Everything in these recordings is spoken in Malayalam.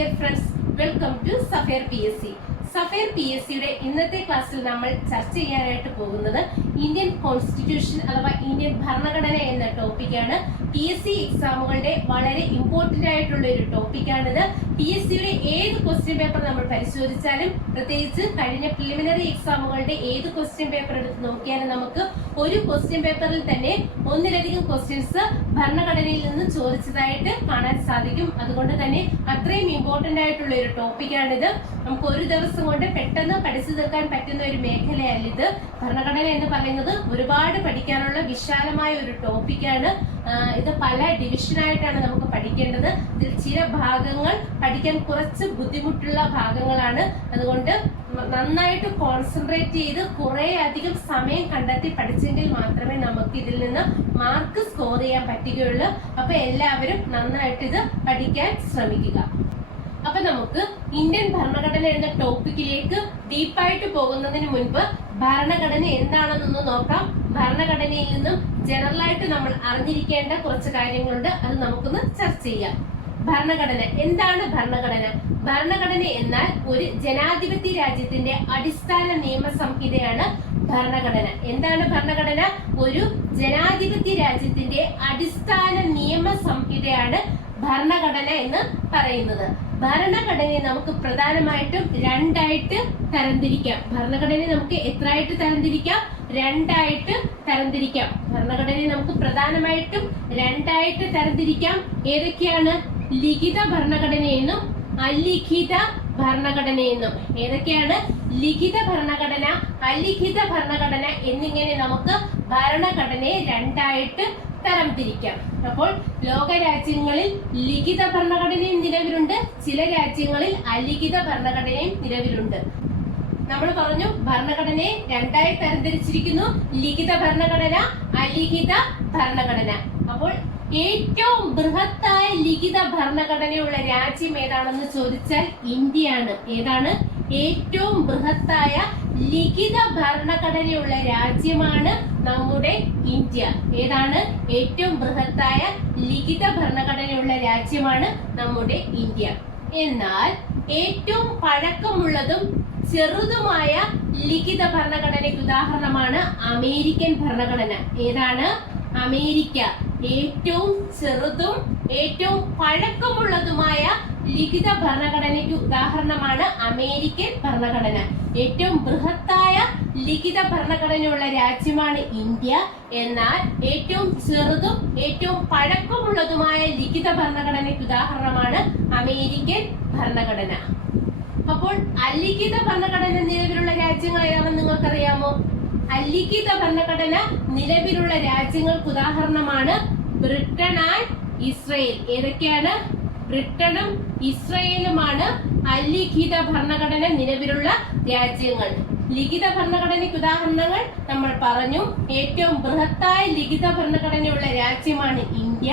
dear friends, welcome to Sapphire PSC. Sapphire P S സിയുടെ ഇന്നത്തെ ക്ലാസ്സിൽ നമ്മൾ ചർച്ച ചെയ്യാനായിട്ട് പോകുന്നത് ഇന്ത്യൻ കോൺസ്റ്റിറ്റ്യൂഷൻ അഥവാ ഇന്ത്യൻ ഭരണഘടന എന്ന ടോപ്പിക്കാണ്. പി എസ് സി എക്സാമുകളുടെ വളരെ ഇമ്പോർട്ടന്റ് ആയിട്ടുള്ള ഒരു ടോപ്പിക്കാണിത്. പി എസ് സിയുടെ ഏത് ക്വസ്റ്റ്യൻ പേപ്പർ നമ്മൾ പരിശോധിച്ചാലും, പ്രത്യേകിച്ച് കഴിഞ്ഞ പ്രിലിമിനറി എക്സാമുകളുടെ ഏത് ക്വസ്റ്റ്യൻ പേപ്പർ എടുത്ത് നോക്കിയാലും നമുക്ക് ഒരു ക്വസ്റ്റ്യൻ പേപ്പറിൽ തന്നെ ഒന്നിലധികം ക്വസ്റ്റ്യൻസ് ഭരണഘടനയിൽ നിന്ന് ചോദിച്ചതായിട്ട് കാണാൻ സാധിക്കും. അതുകൊണ്ട് തന്നെ അത്രയും ഇമ്പോർട്ടന്റ് ആയിട്ടുള്ള ഒരു ടോപ്പിക്കാണിത്. നമുക്ക് ഒരു ദിവസം കൊണ്ട് പെട്ടെന്ന് പഠിച്ചു തീർക്കാൻ പറ്റുന്ന ഒരു മേഖലയല്ല ഇത്. ഭരണഘടന എന്ന് പറയുന്നത് ഒരുപാട് പഠിക്കാനുള്ള വിശാലമായ ഒരു ടോപ്പിക്കാണ്. ഇത് പല ഡിവിഷനായിട്ടാണ് നമുക്ക് പഠിക്കേണ്ടത്. ഇതിൽ ചില ഭാഗങ്ങൾ പഠിക്കാൻ കുറച്ച് ബുദ്ധിമുട്ടുള്ള ഭാഗങ്ങളാണ്. അതുകൊണ്ട് നന്നായിട്ട് കോൺസെൻട്രേറ്റ് ചെയ്ത് കുറെ അധികം സമയം കണ്ടെത്തി പഠിച്ചെങ്കിൽ മാത്രമേ നമുക്ക് ഇതിൽ നിന്ന് മാർക്ക് സ്കോർ ചെയ്യാൻ പറ്റുകയുള്ളൂ. അപ്പൊ എല്ലാവരും നന്നായിട്ട് ഇത് പഠിക്കാൻ ശ്രമിക്കുക. അപ്പൊ നമുക്ക് ഇന്ത്യൻ ഭരണഘടന എന്ന ടോപ്പിക്കിലേക്ക് ഡീപ്പായിട്ട് പോകുന്നതിന് മുൻപ് ഭരണഘടന എന്താണെന്നൊന്ന് നോക്കാം. ഭരണഘടനയിൽ നിന്നും ജനറൽ ആയിട്ട് നമ്മൾ അറിഞ്ഞിരിക്കേണ്ട കുറച്ച് കാര്യങ്ങളുണ്ട്, അത് നമുക്കൊന്ന് ചർച്ച ചെയ്യാം. ഭരണഘടന എന്താണ്? ഭരണഘടന ഭരണഘടന എന്നാൽ ഒരു ജനാധിപത്യ രാജ്യത്തിന്റെ അടിസ്ഥാന നിയമ സംഹിതയാണ് ഭരണഘടന. എന്താണ് ഭരണഘടന? ഒരു ജനാധിപത്യ രാജ്യത്തിന്റെ അടിസ്ഥാന നിയമ സംഹിതയാണ് ഭരണഘടന എന്ന് പറയുന്നത്. ഭരണഘടനയെ നമുക്ക് പ്രധാനമായിട്ടും രണ്ടായിട്ട് തരംതിരിക്കാം. ഭരണഘടനയെ നമുക്ക് എത്രയായിട്ട് തരംതിരിക്കാം? രണ്ടായിട്ട് തരംതിരിക്കാം. ഭരണഘടനയെ നമുക്ക് പ്രധാനമായിട്ടും രണ്ടായിട്ട് തരംതിരിക്കാം. ഏതൊക്കെയാണ്? ലിഖിത ഭരണഘടനയെന്നും അലിഖിത ഭരണഘടനയെന്നും. ഏതൊക്കെയാണ്? ലിഖിത ഭരണഘടന, അലിഖിത ഭരണഘടന എന്നിങ്ങനെ നമുക്ക് ഭരണഘടനയെ രണ്ടായിട്ട് തരംതിരിക്കാം. അപ്പോൾ ലോക രാജ്യങ്ങളിൽ ലിഖിത ഭരണഘടനയും നിലവിലുണ്ട്, ചില രാജ്യങ്ങളിൽ അലിഖിത ഭരണഘടനയും നിലവിലുണ്ട്. നമ്മൾ പറഞ്ഞു ഭരണഘടനയെ രണ്ടായി തരംതിരിച്ചിരിക്കുന്നു: ലിഖിത ഭരണഘടന, അലിഖിത ഭരണഘടന. അപ്പോൾ ഏറ്റവും ബൃഹത്തായ ലിഖിത ഭരണഘടനയുള്ള രാജ്യം ഏതാണെന്ന് ചോദിച്ചാൽ ഇന്ത്യയാണ്. ഏതാണ്? ഏറ്റവും ബൃഹത്തായ ലിഖിത ഭരണഘടനയുള്ള രാജ്യമാണ് നമ്മുടെ ഇന്ത്യ. ഏതാണ്? ഏറ്റവും ബൃഹത്തായ ലിഖിത ഭരണഘടനയുള്ള രാജ്യമാണ് നമ്മുടെ ഇന്ത്യ. എന്നാൽ ഏറ്റവും പഴക്കമുള്ളതും ചെറുതുമായ ലിഖിത ഭരണഘടനയ്ക്ക് ഉദാഹരണമാണ് അമേരിക്കൻ ഭരണഘടന. ഏതാണ്? അമേരിക്ക. ഏറ്റവും ചെറുതും ഏറ്റവും പഴക്കമുള്ളതുമായ ലിഖിത ഭരണഘടനയ്ക്ക് ഉദാഹരണമാണ് അമേരിക്കൻ ഭരണഘടന. ഏറ്റവും ബൃഹത്തായ ലിഖിത ഭരണഘടനയുള്ള രാജ്യമാണ് ഇന്ത്യ. എന്നാൽ ഏറ്റവും ചെറുതും ഏറ്റവും പഴക്കമുള്ളതുമായ ലിഖിത ഭരണഘടനയ്ക്ക് ഉദാഹരണമാണ് അമേരിക്കൻ ഭരണഘടന. അപ്പോൾ അലിഖിത ഭരണഘടന നിലവിലുള്ള രാജ്യങ്ങൾ ഏതാണെന്ന് നിങ്ങൾക്കറിയാമോ? അലിഖിത ഭരണഘടന നിലവിലുള്ള രാജ്യങ്ങൾക്ക് ഉദാഹരണമാണ് ബ്രിട്ടൻ ആൻഡ് ഇസ്രയേൽ. ഏതൊക്കെയാണ്? ബ്രിട്ടനും ഇസ്രയേലുമാണ് അലിഖിത ഭരണഘടന നിലവിലുള്ള രാജ്യങ്ങൾ. ലിഖിത ഭരണഘടനയ്ക്ക് ഉദാഹരണങ്ങൾ നമ്മൾ പറഞ്ഞു. ഏറ്റവും ബൃഹത്തായ ലിഖിത ഭരണഘടനയുള്ള രാജ്യമാണ് ഇന്ത്യ.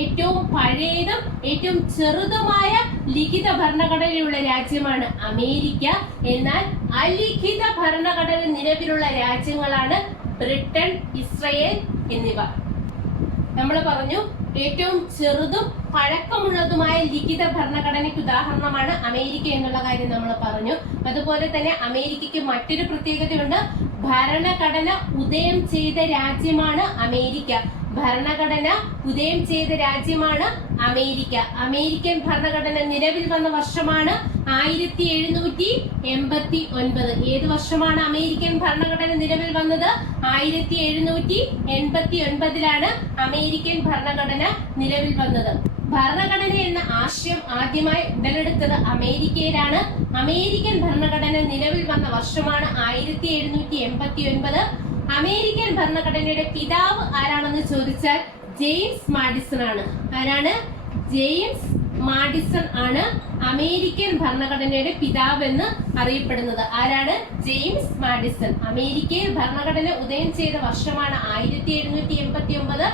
ഏറ്റവും പഴയതും ഏറ്റവും ചെറുതുമായ ലിഖിത ഭരണഘടനയുള്ള രാജ്യമാണ് അമേരിക്ക. എന്നാൽ അലിഖിത ഭരണഘടന നിലവിലുള്ള രാജ്യങ്ങളാണ് ബ്രിട്ടൻ, ഇസ്രയേൽ എന്നിവ. നമ്മൾ പറഞ്ഞു ഏറ്റവും ചെറുതും പഴക്കമുള്ളതുമായ ലിഖിത ഭരണഘടനയ്ക്ക് ഉദാഹരണമാണ് അമേരിക്ക എന്നുള്ള കാര്യം നമ്മൾ പറഞ്ഞു. അതുപോലെ തന്നെ അമേരിക്കയ്ക്ക് മറ്റൊരു പ്രത്യേകതയുണ്ട്. ഭരണഘടന ഉദയം ചെയ്ത രാജ്യമാണ് അമേരിക്ക. ഭരണഘടന ഉദയം ചെയ്ത രാജ്യമാണ് അമേരിക്ക. അമേരിക്കൻ ഭരണഘടന നിലവിൽ വന്ന വർഷമാണ് 1789. ഏത് വർഷമാണ് അമേരിക്കൻ ഭരണഘടന നിലവിൽ വന്നത്? 1789 അമേരിക്കൻ ഭരണഘടന നിലവിൽ വന്നത്. ഭരണഘടന എന്ന ആശയം ആദ്യമായി ഉടലെടുത്തത് അമേരിക്കയിലാണ്. അമേരിക്കൻ ഭരണഘടന നിലവിൽ വന്ന വർഷമാണ് 1789. അമേരിക്കൻ ഭരണഘടനയുടെ പിതാവ് ആരാണെന്ന് ചോദിച്ചാൽ ജെയിംസ് മാഡിസൺ ആണ്. ആരാണ്? ജെയിംസ് മാഡിസൺ ആണ് അമേരിക്കൻ ഭരണഘടനയുടെ പിതാവ് എന്ന് അറിയപ്പെടുന്നത്. ആരാണ്? James Madison. അമേരിക്കയിൽ ഭരണഘടന ഉദയം ചെയ്ത വർഷമാണ് 1789.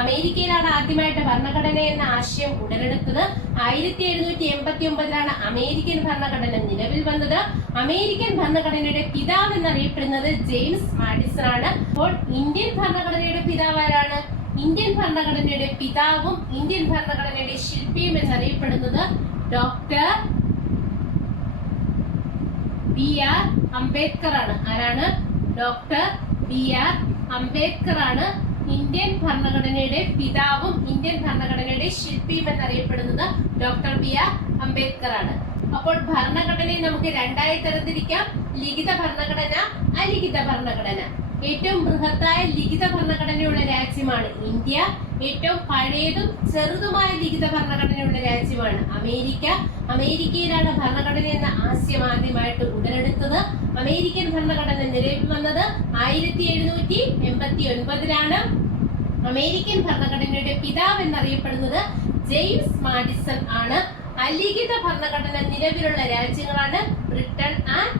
അമേരിക്കയിലാണ് ആദ്യമായിട്ട് ഭരണഘടന എന്ന ആശയം ഉടലെടുത്തത്. 1789 അമേരിക്കൻ ഭരണഘടന നിലവിൽ വന്നത്. അമേരിക്കൻ ഭരണഘടനയുടെ പിതാവ് എന്നറിയപ്പെടുന്നത് ജെയിംസ് മാഡിസൺ ആണ്. അപ്പോൾ ഇന്ത്യൻ ഭരണഘടനയുടെ പിതാവ് ആരാണ്? ഇന്ത്യൻ ഭരണഘടനയുടെ പിതാവും ഇന്ത്യൻ ഭരണഘടനയുടെ ശില്പിയും എന്നറിയപ്പെടുന്നത് ഡോക്ടർ BR അംബേദ്കർ ആണ്. ആരാണ്? ഡോക്ടർ BR അംബേദ്കർ ആണ് ഇന്ത്യൻ ഭരണഘടനയുടെ പിതാവും ഇന്ത്യൻ ഭരണഘടനയുടെ ശില്പിയും എന്നറിയപ്പെടുന്നത് ഡോക്ടർ BR അംബേദ്കർ ആണ്. അപ്പോൾ ഭരണഘടനയെ നമുക്ക് രണ്ടായി തരംതിരിക്കാം: ലിഖിത ഭരണഘടന, അലിഖിത ഭരണഘടന. ഏറ്റവും ബൃഹത്തായ ലിഖിത ഭരണഘടനയുള്ള രാജ്യമാണ് ഇന്ത്യ. ഏറ്റവും പഴയതും ചെറുതുമായ ലിഖിത ഭരണഘടനയുള്ള രാജ്യമാണ് അമേരിക്ക. അമേരിക്കയിലാണ് ഭരണഘടന എന്ന ആശയം ആദ്യമായിട്ട് ഉടലെടുത്തത്. അമേരിക്കൻ ഭരണഘടന നിലവിൽ വന്നത് 1789-ലാണ്. അമേരിക്കൻ ഭരണഘടനയുടെ പിതാവ് എന്നറിയപ്പെടുന്നത് ജെയിംസ് മാഡിസൺ ആണ്. അലിഖിത ഭരണഘടന നിലവിലുള്ള രാജ്യങ്ങളാണ് ബ്രിട്ടൻ ആൻഡ്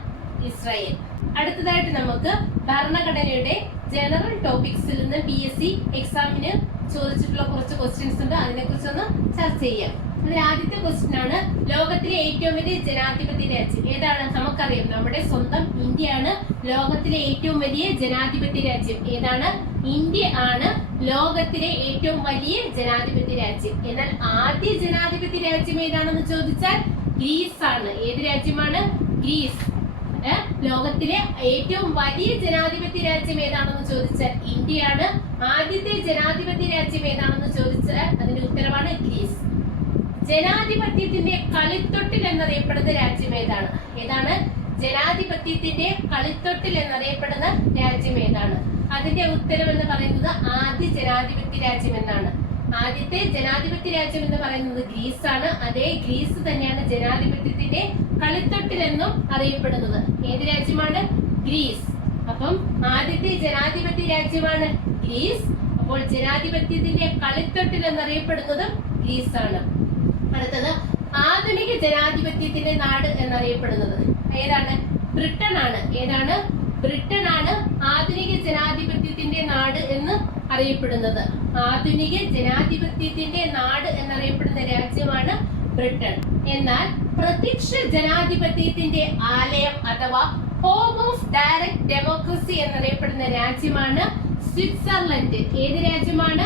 ഇസ്രായേൽ. അടുത്തതായിട്ട് നമുക്ക് ഭരണഘടനയുടെ ജനറൽ ടോപ്പിക്സിൽ നിന്ന് PSC എക്സാമിന് ചോദിച്ചിട്ടുള്ള കുറച്ച് ക്വസ്റ്റ്യൻസ് ഉണ്ട്. അതിനെ കുറിച്ചൊന്ന് ചർച്ച ചെയ്യാം. അതിൽ ആദ്യത്തെ ക്വസ്റ്റ്യൻ ആണ്: ലോകത്തിലെ ഏറ്റവും വലിയ ജനാധിപത്യ രാജ്യം ഏതാണ്? നമുക്കറിയാം, നമ്മുടെ സ്വന്തം ഇന്ത്യയാണ് ലോകത്തിലെ ഏറ്റവും വലിയ ജനാധിപത്യ രാജ്യം. ഏതാണ്? ഇന്ത്യ ആണ് ലോകത്തിലെ ഏറ്റവും വലിയ ജനാധിപത്യ രാജ്യം. എന്നാൽ ആദ്യ ജനാധിപത്യ രാജ്യം ഏതാണെന്ന് ചോദിച്ചാൽ ഗ്രീസ് ആണ്. ഏത് രാജ്യമാണ്? ഗ്രീസ്. ലോകത്തിലെ ഏറ്റവും വലിയ ജനാധിപത്യ രാജ്യം ഏതാണെന്ന് ചോദിച്ചാൽ ഇന്ത്യയാണ്. ആദ്യത്തെ ജനാധിപത്യ രാജ്യം ഏതാണെന്ന് ചോദിച്ചാൽ അതിന്റെ ഉത്തരവാണ് ഗ്രീസ്. ജനാധിപത്യത്തിന്റെ കളിത്തൊട്ടിൽ എന്നറിയപ്പെടുന്ന രാജ്യം ഏതാണ്? ഏതാണ്? ജനാധിപത്യത്തിന്റെ കളിത്തൊട്ടിൽ എന്നറിയപ്പെടുന്ന രാജ്യം ഏതാണ്? അതിന്റെ ഉത്തരം എന്ന് പറയുന്നത് ആദ്യ ജനാധിപത്യ രാജ്യം എന്നാണ്. ആദ്യത്തെ ജനാധിപത്യ രാജ്യം എന്ന് പറയുന്നത് ഗ്രീസ് ആണ്. അതേ ഗ്രീസ് തന്നെയാണ് ജനാധിപത്യത്തിന്റെ കളിത്തൊട്ടിൽ എന്നും അറിയപ്പെടുന്നത്. ഏത് രാജ്യമാണ്? ഗ്രീസ്. അപ്പം ആദ്യത്തെ ജനാധിപത്യ രാജ്യമാണ് ഗ്രീസ്. അപ്പോൾ ജനാധിപത്യത്തിന്റെ കളിത്തൊട്ടിൽ എന്നറിയപ്പെടുന്നത് ഗ്രീസ് ആണ്. അടുത്തത് ആധുനിക ജനാധിപത്യത്തിന്റെ നാട് എന്നറിയപ്പെടുന്നത് ഏതാണ്? ബ്രിട്ടൻ ആണ്. ഏതാണ്? ബ്രിട്ടൻ ആണ് ആധുനിക ജനാധിപത്യത്തിന്റെ നാട് എന്ന് അറിയപ്പെടുന്നത്. ആധുനിക ജനാധിപത്യത്തിന്റെ നാട് എന്നറിയപ്പെടുന്ന രാജ്യമാണ് ബ്രിട്ടൻ. എന്നാൽ പ്രത്യക്ഷ ജനാധിപത്യത്തിന്റെ ആലയം അഥവാ ഹോം ഓഫ് ഡയറക്റ്റ് ഡെമോക്രസി എന്നറിയപ്പെടുന്ന രാജ്യമാണ് സ്വിറ്റ്സർലൻഡ്. ഏത് രാജ്യമാണ്?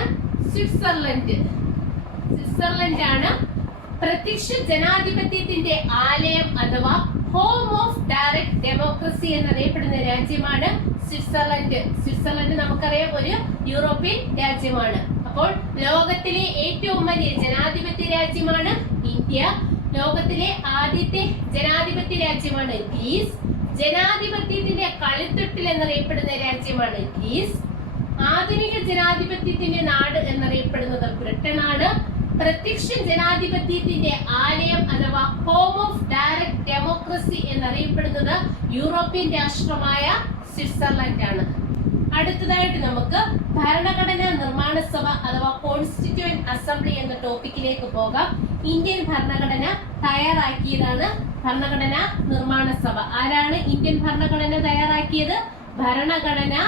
സ്വിറ്റ്സർലൻഡ്. സ്വിറ്റ്സർലൻഡ് ആണ് പ്രത്യക്ഷ ജനാധിപത്യത്തിന്റെ ആലയം അഥവാ ഹോം ഓഫ് ഡയറക്റ്റ് ഡെമോക്രസി എന്നറിയപ്പെടുന്ന രാജ്യമാണ് സ്വിറ്റ്സർലൻഡ്. സ്വിറ്റ്സർലൻഡ് നമുക്കറിയാം ഒരു യൂറോപ്യൻ രാജ്യമാണ്. അപ്പോൾ ലോകത്തിലെ ഏറ്റവും വലിയ ജനാധിപത്യ രാജ്യമാണ് ഇന്ത്യ. ലോകത്തിലെ ആദ്യത്തെ ജനാധിപത്യ രാജ്യമാണ് ഗ്രീസ്. ജനാധിപത്യത്തിന്റെ കളിത്തൊട്ടിൽ എന്നറിയപ്പെടുന്ന രാജ്യമാണ് ഗ്രീസ്. ആധുനിക ജനാധിപത്യത്തിന്റെ നാട് എന്നറിയപ്പെടുന്നത് ബ്രിട്ടൻ ആണ്. പ്രത്യക്ഷ ജനാധിപത്യത്തിന്റെ ആലയം അഥവാ ഹോം ഓഫ് ഡയറക്റ്റ് ഡെമോക്രസി എന്നറിയപ്പെടുന്നത് യൂറോപ്യൻ രാഷ്ട്രമായ സ്വിറ്റ്സർലൻഡ് ആണ്. അടുത്തതായിട്ട് നമുക്ക് ഭരണഘടനാ നിർമ്മാണ സഭ അഥവാ കോൺസ്റ്റിറ്റ്യൂവന്റ് അസംബ്ലി എന്ന ടോപ്പിക്കിലേക്ക് പോകാം. ഇന്ത്യൻ ഭരണഘടന തയ്യാറാക്കിയതാണ് ഭരണഘടനാ നിർമ്മാണ സഭ. ആരാണ് ഇന്ത്യൻ ഭരണഘടന തയ്യാറാക്കിയത്? ഭരണഘടനാ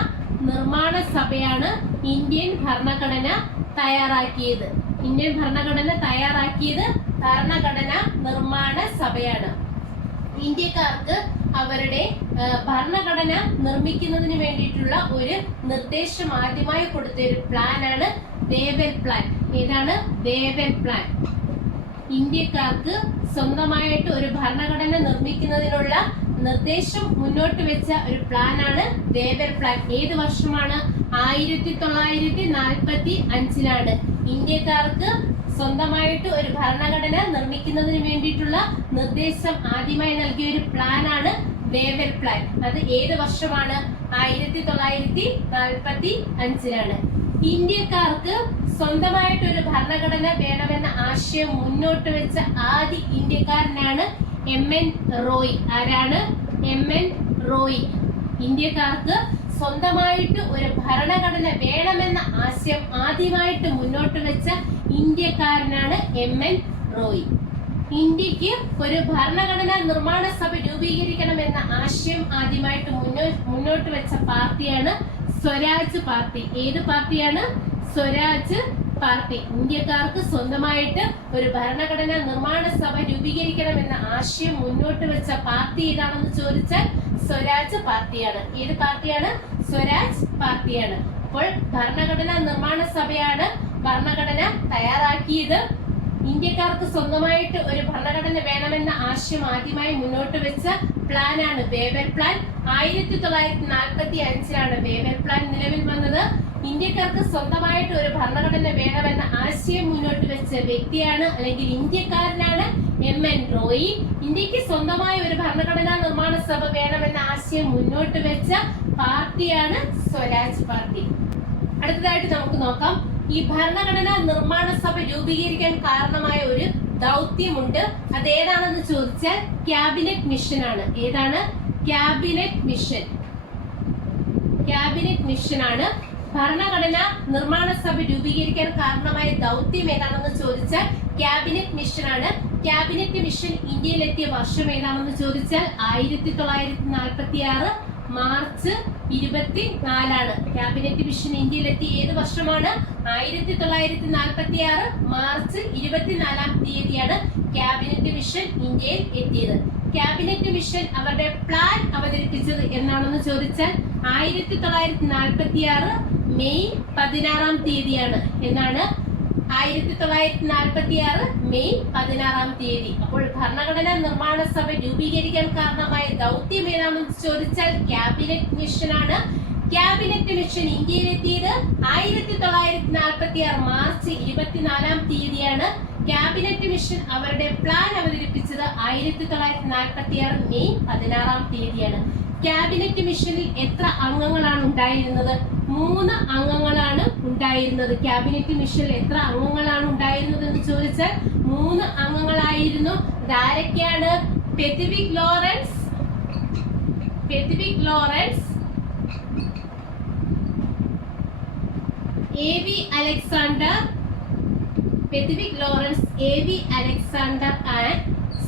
നിർമ്മാണ സഭയാണ് ഇന്ത്യൻ ഭരണഘടന തയ്യാറാക്കിയത്. ഇന്ത്യൻ ഭരണഘടന തയ്യാറാക്കിയത് ഭരണഘടനാ നിർമ്മാണ സഭയാണ്. ഇന്ത്യക്കാർക്ക് അവരുടെ ഭരണഘടന നിർമ്മിക്കുന്നതിന് വേണ്ടിയിട്ടുള്ള ഒരു നിർദ്ദേശം ആദ്യമായി കൊടുത്ത ഒരു പ്ലാനാണ് വേവൽ പ്ലാൻ. ഏതാണ്? Wavell plan. ഇന്ത്യക്കാർക്ക് സ്വന്തമായിട്ട് ഒരു ഭരണഘടന നിർമ്മിക്കുന്നതിനുള്ള നിർദ്ദേശം മുന്നോട്ട് വെച്ച ഒരു പ്ലാനാണ് വേവൽ പ്ലാൻ. ഏത് വർഷമാണ്? 1945-ലാണ് ഇന്ത്യക്കാർക്ക് സ്വന്തമായിട്ട് ഒരു ഭരണഘടന നിർമ്മിക്കുന്നതിന് വേണ്ടിയിട്ടുള്ള നിർദ്ദേശം ആദ്യമായി നൽകിയ ഒരു പ്ലാനാണ് വേവൽ പ്ലാൻ. അത് ഏത് വർഷമാണ്? 1945-ലാണ്. ഇന്ത്യക്കാർക്ക് സ്വന്തമായിട്ട് ഒരു ഭരണഘടന വേണമെന്ന ആശയം മുന്നോട്ട് വെച്ച ആദ്യ ഇന്ത്യക്കാരനാണ് MN റോയ്. ആരാണ്? MN റോയ്. ഇന്ത്യക്കാർക്ക് സ്വന്തമായിട്ട് ഒരു ഭരണഘടന വേണമെന്ന ആശയം ആദ്യമായിട്ട് മുന്നോട്ട് വെച്ച ഇന്ത്യക്കാരനാണ് MN റോയ്. ഇന്ത്യക്ക് ഒരു ഭരണഘടനാ നിർമ്മാണ സഭ രൂപീകരിക്കണമെന്ന ആശയം ആദ്യമായിട്ട് മുന്നോട്ട് വെച്ച പാർട്ടിയാണ് സ്വരാജ് പാർട്ടി. ഏത് പാർട്ടിയാണ്? സ്വരാജ് പാർട്ടി. ഇന്ത്യക്കാർക്ക് സ്വന്തമായിട്ട് ഒരു ഭരണഘടനാ നിർമ്മാണ സഭ രൂപീകരിക്കണമെന്ന ആശയം മുന്നോട്ട് വെച്ച പാർട്ടി ഏതാണെന്ന് ചോദിച്ചാൽ സ്വരാജ് പാർട്ടിയാണ്. ഏത് പാർട്ടിയാണ്? സ്വരാജ് പാർട്ടിയാണ്. അപ്പോൾ ഭരണഘടനാ നിർമ്മാണ സഭയാണ് ഭരണഘടന തയ്യാറാക്കിയത്. ഇന്ത്യക്കാർക്ക് സ്വന്തമായിട്ട് ഒരു ഭരണഘടന വേണമെന്ന ആശയം ആദ്യമായി മുന്നോട്ട് വെച്ച പ്ലാനാണ് വേവൽ പ്ലാൻ. 1945 വേവൽ പ്ലാൻ നിലവിൽ വന്നത്. ഇന്ത്യക്കാർക്ക് സ്വന്തമായിട്ട് ഒരു ഭരണഘടന വേണമെന്ന ആശയം മുന്നോട്ട് വെച്ച വ്യക്തിയാണ് അല്ലെങ്കിൽ ഇന്ത്യക്കാരനാണ് MN റോയി. ഇന്ത്യക്ക് സ്വന്തമായ ഒരു ഭരണഘടനാ നിർമ്മാണ സഭ വേണമെന്ന ആശയം മുന്നോട്ട് വെച്ച പാർട്ടിയാണ് സ്വരാജ് പാർട്ടി. അടുത്തതായിട്ട് നമുക്ക് നോക്കാം, ഈ ഭരണഘടനാ നിർമ്മാണ സഭ രൂപീകരിക്കാൻ കാരണമായ ഒരു ദൗത്യമുണ്ട്. അതേതാണെന്ന് ചോദിച്ചാൽ ക്യാബിനറ്റ് മിഷൻ ആണ്. ഏതാണ്? Cabinet mission. ക്യാബിനറ്റ് മിഷൻ ആണ്. ഭരണഘടനാ നിർമ്മാണ സഭ രൂപീകരിക്കാൻ കാരണമായ ദൗത്യം ഏതാണെന്ന് ചോദിച്ചാൽ ക്യാബിനറ്റ് മിഷൻ ആണ്. ക്യാബിനറ്റ് മിഷൻ ഇന്ത്യയിലെത്തിയ വർഷം ഏതാണെന്ന് ചോദിച്ചാൽ 1946 മാർച്ച് 24 ക്യാബിനറ്റ് മിഷൻ ഇന്ത്യയിലെത്തിയ ഏത് വർഷമാണ്? 1946 മാർച്ച് 24 ക്യാബിനറ്റ് മിഷൻ ഇന്ത്യയിൽ എത്തിയത്. ക്യാബിനറ്റ് മിഷൻ അവരുടെ പ്ലാൻ അവതരിപ്പിച്ചത് എന്നാണെന്ന് ചോദിച്ചാൽ 1946 മെയ് 16 എന്നാണ്. 1946 മെയ് 16. അപ്പോൾ ഭരണഘടനാ നിർമ്മാണ സഭ രൂപീകരിക്കാൻ കാരണമായ ദൗത്യം ഏതാണെന്ന് ചോദിച്ചാൽ ക്യാബിനറ്റ് മിഷൻ ആണ്. ക്യാബിനറ്റ് മിഷൻ ഇന്ത്യയിലെത്തിയത് 1946 മാർച്ച് 24 ക്യാബിനറ്റ് മിഷൻ അവരുടെ പ്ലാൻ അവതരിപ്പിച്ചത് 1946 മെയ് 16 ക്യാബിനറ്റ് മിഷനിൽ എത്ര അംഗങ്ങളാണ് ഉണ്ടായിരുന്നത്? 3 അംഗങ്ങളാണ് ഉണ്ടായിരുന്നത്. ക്യാബിനറ്റ് മിഷനിൽ എത്ര അംഗങ്ങളാണ് ഉണ്ടായിരുന്നത് എന്ന് ചോദിച്ചാൽ 3 അംഗങ്ങളായിരുന്നു. ആരൊക്കെയാണ്? Pethick Lawrence, A.V. Alexander and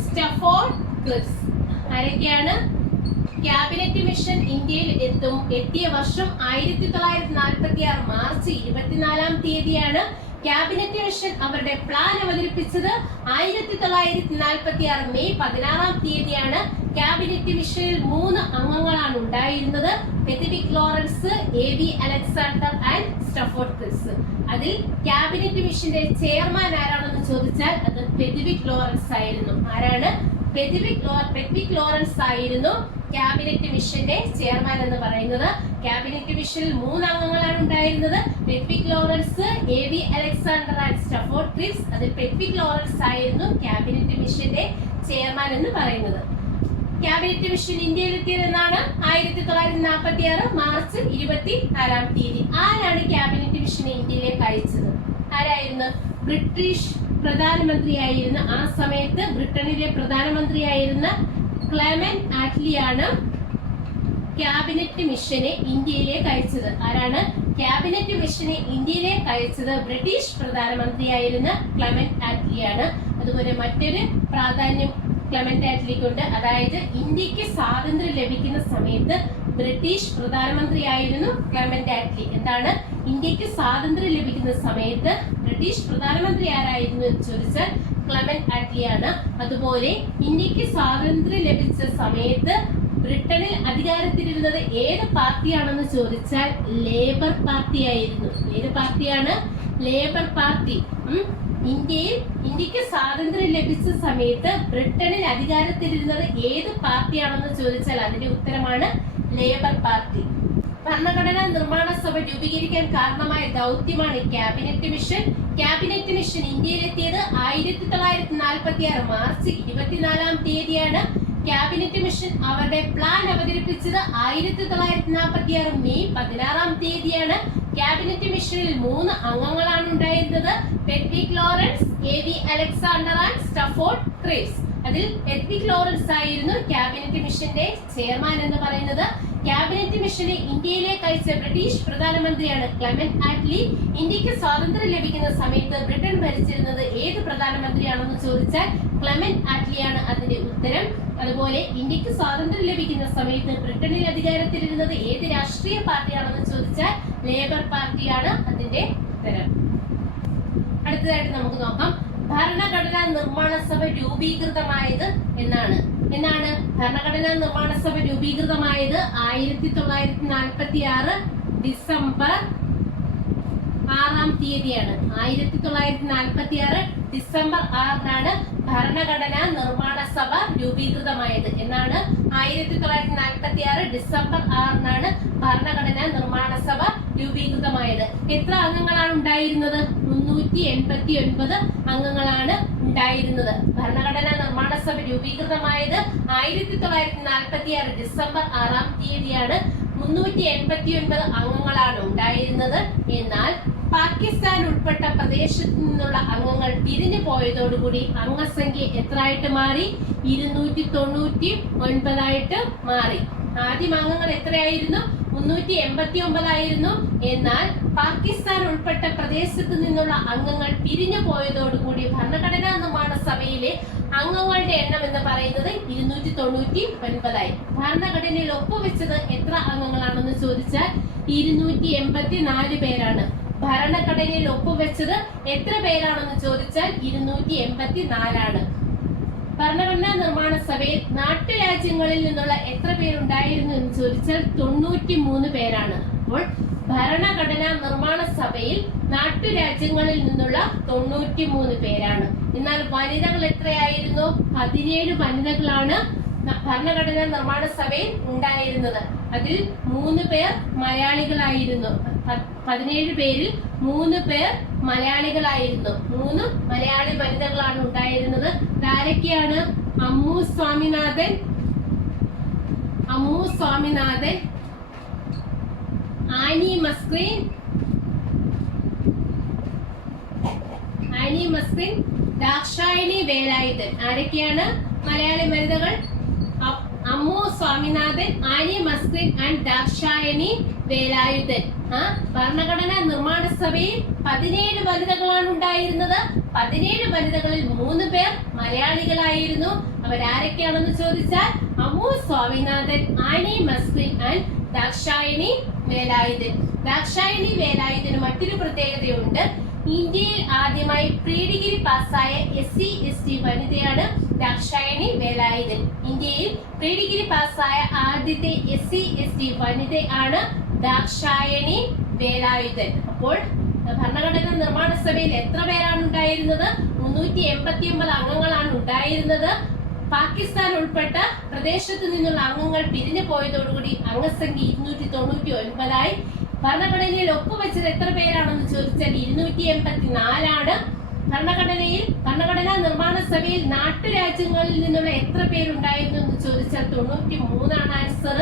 Stafford Cripps. ആരൊക്കെയാണ്? ക്യാബിനറ്റ് മിഷൻ ഇന്ത്യയിൽ എത്തിയ വർഷം 1946 മാർച്ച് 24 ക്യാബിനറ്റ് മിഷൻ അവരുടെ പ്ലാൻ അവതരിപ്പിച്ചത് 1946 മെയ് 16 ക്യാബിനറ്റ് മിഷനിൽ 3 അംഗങ്ങളാണ് ഉണ്ടായിരുന്നത്. Pethick Lawrence, A.V. Alexander and Stafford Cripps. അതിൽ ക്യാബിനറ്റ് മിഷന്റെ ചെയർമാൻ ആരാണെന്ന് ചോദിച്ചാൽ അത് പെഥിവിക് ലോറൻസ് ആയിരുന്നു. ആരാണ്? പെഥിവിക് ലോറൻസ് ആയിരുന്നു ക്യാബിനറ്റ് മിഷന്റെ ചെയർമാൻ എന്ന് പറയുന്നത്. ക്യാബിനറ്റ് മിഷനിൽ 3 അംഗങ്ങളാണ് ഉണ്ടായിരുന്നത്. Pethick Lawrence, A.V. Alexander and Stafford Cripps. അതിൽ പെഥിവിക് ലോറൻസ് ആയിരുന്നു ക്യാബിനറ്റ് മിഷന്റെ ചെയർമാൻ എന്ന് പറയുന്നത്. ക്യാബിനറ്റ് മിഷൻ ഇന്ത്യയിലെത്തിയത് എന്നാണ്? 1946 മാർച്ച് 24. ആരാണ് ക്യാബിനറ്റ് മിഷനെ ഇന്ത്യയിലേക്ക് അയച്ചത്? ആരായിരുന്നു? ബ്രിട്ടീഷ് പ്രധാനമന്ത്രിയായിരുന്ന, ആ സമയത്ത് ബ്രിട്ടനിലെ പ്രധാനമന്ത്രിയായിരുന്ന ക്ലെമന്റ് ആറ്റ്ലിയാണ് ക്യാബിനറ്റ് മിഷനെ ഇന്ത്യയിലേക്ക് അയച്ചത്. ആരാണ്? ക്യാബിനറ്റ് മിഷനെ ഇന്ത്യയിലേക്ക് അയച്ചത് ബ്രിട്ടീഷ് പ്രധാനമന്ത്രിയായിരുന്ന ക്ലെമന്റ് ആറ്റ്ലിയാണ്. അതുപോലെ മറ്റൊരു പ്രാധാന്യം ക്ലെമന്റ് ആറ്റ്ലിക്കുണ്ട്. അതായത് ഇന്ത്യക്ക് സ്വാതന്ത്ര്യം ലഭിക്കുന്ന സമയത്ത് ബ്രിട്ടീഷ് പ്രധാനമന്ത്രിയായിരുന്നു ക്ലെമന്റ് ആറ്റ്ലി. എന്താണ്? ഇന്ത്യക്ക് സ്വാതന്ത്ര്യം ലഭിക്കുന്ന സമയത്ത് ബ്രിട്ടീഷ് പ്രധാനമന്ത്രി ആരായിരുന്നു എന്ന് ചോദിച്ചാൽ ക്ലെമന്റ് ആറ്റ്ലിയാണ്. അതുപോലെ ഇന്ത്യക്ക് സ്വാതന്ത്ര്യം ലഭിച്ച സമയത്ത് ബ്രിട്ടനിൽ അധികാരത്തിലിരുന്നത് ഏത് പാർട്ടിയാണെന്ന് ചോദിച്ചാൽ ലേബർ പാർട്ടി ആയിരുന്നു. ഏത് പാർട്ടിയാണ്? Labour party. ഇന്ത്യക്ക് സ്വാതന്ത്ര്യം ലഭിച്ച സമയത്ത് ബ്രിട്ടനിൽ അധികാരത്തിലിരുന്നത് ഏത് പാർട്ടിയാണെന്ന് ചോദിച്ചാൽ അതിന്റെ ഉത്തരമാണ് ലേബർ പാർട്ടി. ഭരണഘടനാ നിർമ്മാണ സഭ രൂപീകരിക്കാൻ കാരണമായ ദൗത്യമാണ് ക്യാബിനറ്റ് മിഷൻ. ക്യാബിനറ്റ് മിഷൻ ഇന്ത്യയിലെത്തിയത് 1946 മാർച്ച് 24 ക്യാബിനറ്റ് മിഷൻ അവരുടെ പ്ലാൻ അവതരിപ്പിച്ചത് 1946 മെയ് 16 ക്യാബിനറ്റ് മിഷനിൽ 3 അംഗങ്ങളാണ് ഉണ്ടായിരുന്നത്. Pethick Lawrence, A.V. Alexander and Stafford Cripps. അതിൽ പെഥിവിക് ലോറൻസ് ആയിരുന്നു ക്യാബിനറ്റ് മിഷന്റെ ചെയർമാൻ എന്ന് പറയുന്നത്. ക്യാബിനറ്റ് മിഷനെ ഇന്ത്യയിലേക്ക് അയച്ച ബ്രിട്ടീഷ് പ്രധാനമന്ത്രിയാണ് ക്ലെമന്റ് ആറ്റ്ലി. ഇന്ത്യക്ക് സ്വാതന്ത്ര്യം ലഭിക്കുന്ന സമയത്ത് ബ്രിട്ടൻ ഭരിച്ചിരുന്നത് ഏത് പ്രധാനമന്ത്രിയാണെന്ന് ചോദിച്ചാൽ ക്ലെമന്റ് ആറ്റ്ലിയാണ് അതിന്റെ ഉത്തരം. അതുപോലെ ഇന്ത്യക്ക് സ്വാതന്ത്ര്യം ലഭിക്കുന്ന സമയത്ത് ബ്രിട്ടനിൽ അധികാരത്തിലിരുന്നത് ഏത് രാഷ്ട്രീയ പാർട്ടിയാണെന്ന് ചോദിച്ചാൽ ലേബർ പാർട്ടിയാണ് അതിന്റെ ഉത്തരം. അടുത്തതായിട്ട് നമുക്ക് നോക്കാം, ഭരണഘടനാ നിർമ്മാണ സഭ രൂപീകൃതമായത് എന്നാണ്. ഭരണഘടനാ നിർമ്മാണ സഭ രൂപീകൃതമായത് 1946 ഡിസംബർ 6-ാം തീയതിയാണ്. 1946 ഡിസംബർ 6-നാണ് ഭരണഘടനാ നിർമ്മാണ സഭ രൂപീകൃതമായത്. എന്നാണ് 1946 ഡിസംബർ 6-നാണ് ഭരണഘടനാ നിർമ്മാണ സഭ രൂപീകൃതമായത്. എത്ര അംഗങ്ങളാണ് ഉണ്ടായിരുന്നത്? 389 അംഗങ്ങളാണ് ഉണ്ടായിരുന്നത്. ഭരണഘടനാ നിർമ്മാണ സഭ രൂപീകൃതമായത് 1946 ഡിസംബർ 6-ാം തീയതിയാണ്. 389 അംഗങ്ങളാണ് ഉണ്ടായിരുന്നത്. എന്നാൽ പാകിസ്ഥാൻ ഉൾപ്പെട്ട പ്രദേശത്ത് നിന്നുള്ള അംഗങ്ങൾ പിരിഞ്ഞു പോയതോടുകൂടി അംഗസംഖ്യ എത്രയായിട്ട് മാറി? 299 ആയിട്ട് മാറി. ആദ്യം അംഗങ്ങൾ എത്രയായിരുന്നു? 389 ആയിരുന്നു. എന്നാൽ പാകിസ്ഥാൻ ഉൾപ്പെട്ട പ്രദേശത്ത് നിന്നുള്ള അംഗങ്ങൾ പിരിഞ്ഞു പോയതോടുകൂടി ഭരണഘടനാ നിർമ്മാണ സഭയിലെ അംഗങ്ങളുടെ എണ്ണം എന്ന് പറയുന്നത് 299 ആയി. ഭരണഘടനയിൽ ഒപ്പുവെച്ചത് എത്ര അംഗങ്ങളാണെന്ന് ചോദിച്ചാൽ 284 പേരാണ്. ഭരണഘടനയിൽ ഒപ്പുവെച്ചത് എത്ര പേരാണെന്ന് ചോദിച്ചാൽ 284 ആണ്. ഭരണഘടനാ നിർമ്മാണ സഭയിൽ നാട്ടുരാജ്യങ്ങളിൽ നിന്നുള്ള എത്ര പേരുണ്ടായിരുന്നു എന്ന് ചോദിച്ചാൽ 93 പേരാണ്. അപ്പോൾ ഭരണഘടനാ നിർമ്മാണ സഭയിൽ നാട്ടുരാജ്യങ്ങളിൽ നിന്നുള്ള 93 പേരാണ്. എന്നാൽ വനിതകൾ എത്രയായിരുന്നു? 17 വനിതകളാണ് ഭരണഘടനാ നിർമ്മാണ സഭയിൽ ഉണ്ടായിരുന്നത്. അതിൽ 3 പേർ മലയാളികളായിരുന്നു. 17 പേരിൽ 3 പേർ മലയാളികളായിരുന്നു. 3 മലയാളി വനിതകളാണ് ഉണ്ടായിരുന്നത്. ആരൊക്കെയാണ്? അമ്മു സ്വാമിനാഥൻ, ആനി മസ്ക്രീൻ, ദാക്ഷായണി വേലായുധൻ. ആരൊക്കെയാണ് മലയാളി വനിതകൾ? അമ്മു സ്വാമിനാഥൻ, ആനി മസ്ക്രീൻ ആൻഡ് ദാക്ഷായണി വേലായുധൻ. ഭരണഘടനാ നിർമ്മാണ സഭയിൽ 17 വനിതകളാണ് ഉണ്ടായിരുന്നത്. 17 വനിതകളിൽ 3 പേർ മലയാളികളായിരുന്നു. അവരാരൊക്കെയാണെന്ന് ചോദിച്ചാൽ അമ്മു സ്വാമിനാഥൻ, ആനി മസ്ക്രീൻ ആൻഡ് ദാക്ഷായണി വേലായുധൻ. ദാക്ഷായണി വേലായുധന് മറ്റൊരു പ്രത്യേകതയുണ്ട്. ഇന്ത്യയിൽ ആദ്യമായി പ്രീ ഡിഗ്രി പാസ്സായ SC/ST വനിതയാണ് ദാക്ഷായണി വേലായുധൻ. ഇന്ത്യയിൽ പ്രീ ഡിഗ്രി പാസ്സായ ആദ്യത്തെ SC/ST വനിതയാണ് ദാക്ഷായണി വേലായുധൻ. അപ്പോൾ ഭരണഘടനാ നിർമ്മാണ സഭയിൽ എത്ര പേരാണ് ഉണ്ടായിരുന്നത്? 389 അംഗങ്ങളാണ് ഉണ്ടായിരുന്നത്. പാകിസ്ഥാൻ ഉൾപ്പെട്ട പ്രദേശത്ത് നിന്നുള്ള അംഗങ്ങൾ പിരിഞ്ഞു പോയതോടുകൂടി അംഗസംഖ്യ 299 ആയി. ഭരണഘടനയിൽ ഒപ്പുവെച്ചത് എത്ര പേരാണെന്ന് ചോദിച്ചാൽ 284 ആണ്. ഭരണഘടനാ നിർമ്മാണ സഭയിൽ നാട്ടുരാജ്യങ്ങളിൽ നിന്നുള്ള എത്ര പേരുണ്ടായിരുന്നു എന്ന് ചോദിച്ചാൽ 93 ആണ് ആൻസർ.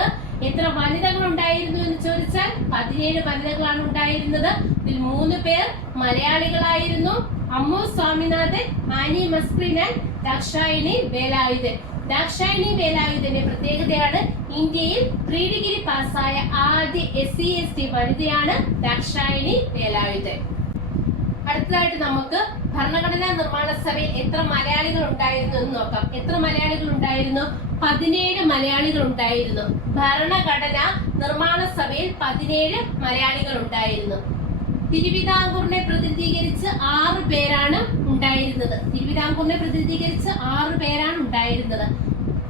എത്ര വനിതകൾ ഉണ്ടായിരുന്നു എന്ന് ചോദിച്ചാൽ 17 വനിതകളാണ് ഉണ്ടായിരുന്നത്. ഇതിൽ 3 പേർ മലയാളികളായിരുന്നു. അമ്മു സ്വാമിനാഥൻ, ആനി മസ്ക്രീൻ ആൻഡ് ദാക്ഷായണി വേലായുധൻ. ദാക്ഷായണി വേലായുധന്റെ പ്രത്യേകതയാണ് ഇന്ത്യയിൽ പ്രീ ഡിഗ്രി പാസ്സായ ആദ്യ SC/ST വനിതയാണ് ദാക്ഷായണി വേലായുധൻ. അടുത്തതായിട്ട് നമുക്ക് ഭരണഘടനാ നിർമ്മാണ സഭയിൽ എത്ര മലയാളികൾ ഉണ്ടായിരുന്നു എന്ന് നോക്കാം. എത്ര മലയാളികൾ ഉണ്ടായിരുന്നു? 17 മലയാളികൾ ഉണ്ടായിരുന്നു. ഭരണഘടനാ നിർമ്മാണ സഭയിൽ 17 മലയാളികൾ ഉണ്ടായിരുന്നു. തിരുവിതാംകൂറിനെ പ്രതിനിധീകരിച്ച് 6 പേരാണ് ഉണ്ടായിരുന്നത്.